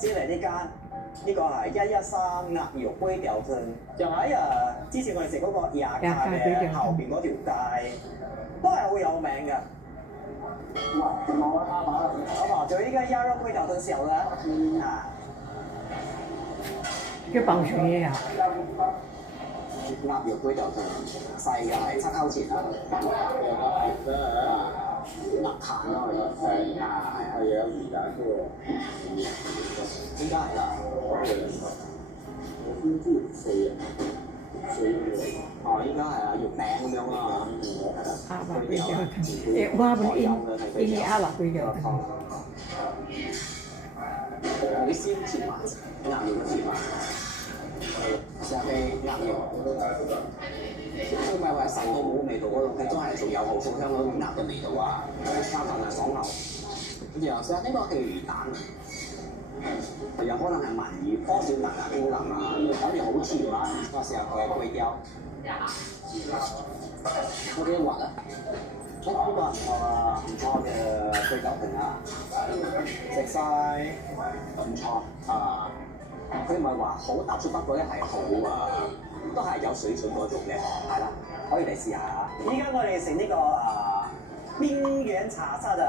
先嚟呢間，呢個係113鴨肉杯吊頓，就喺之前我哋食嗰個亞卡嘅後邊嗰條街，都係好有名嘅。哇！好嘛，就呢個鴨肉杯吊頓小啦，啊！叫爆泉嘢啊！鴨肉杯吊頓細嘅係7歐錢啦。鴨彈咯，係啊，係有魚蛋嘅喎，應該係啦。哦，應該係啊，肉餅咁樣啦。阿爸杯吊頓，話本印阿爸杯吊頓。你先切埋鴨肉切埋，試下啲鴨肉。佢唔係話受到冇味道嗰種，佢都係仲有好香嗰種鴨嘅味道啊，加份係爽口。然後試下呢個係魚蛋，有可能係鰻魚，多少蛋啊、高蛋啊，反而好甜啊。我試下佢嘅粿條，有啲滑啊。呢個唔錯嘅粿條定啊，食晒唔錯啊。佢唔係話好突出，不過咧係好都係有水準嗰種嘅，係啦，可以嚟試下。依家我哋食呢個邊緣茶室啊！